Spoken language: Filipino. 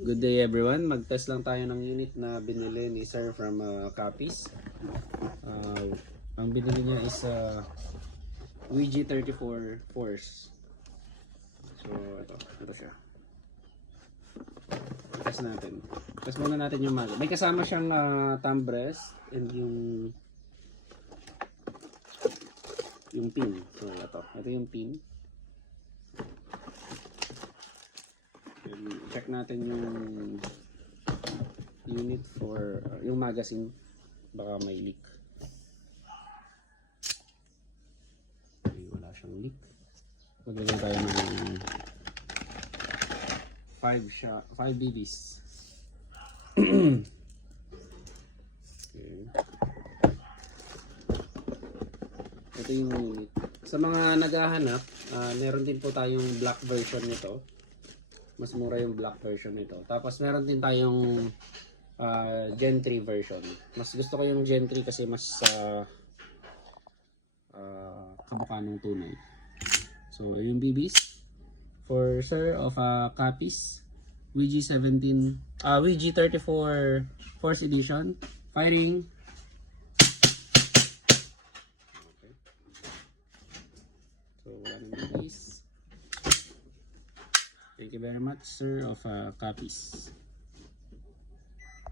Good day everyone. Mag-test lang tayo ng unit na binili ni Sir from Capiz. Ang binili niya is VG34 Force. So ito siya. Test natin. Test muna natin yung mag. May kasama siyang thumb rest and yung pin. So ito yung pin. Check natin yung unit for yung magazine, baka may leak. Okay, wala siyang leak. Maglagay tayo ng 5 BBs. Okay. Ito yung unit. Sa mga naghahanap, meron din po tayong black version nito. Mas mura yung black version nito. Tapos meron din tayong Gen 3 version. Mas gusto ko yung Gen 3 kasi mas kamukha ng tunay. So yung BBs for Sir of Capiz VG34 4th edition. Firing. Okay. So wala nang BBs. Thank you very much, Sir of Capiz.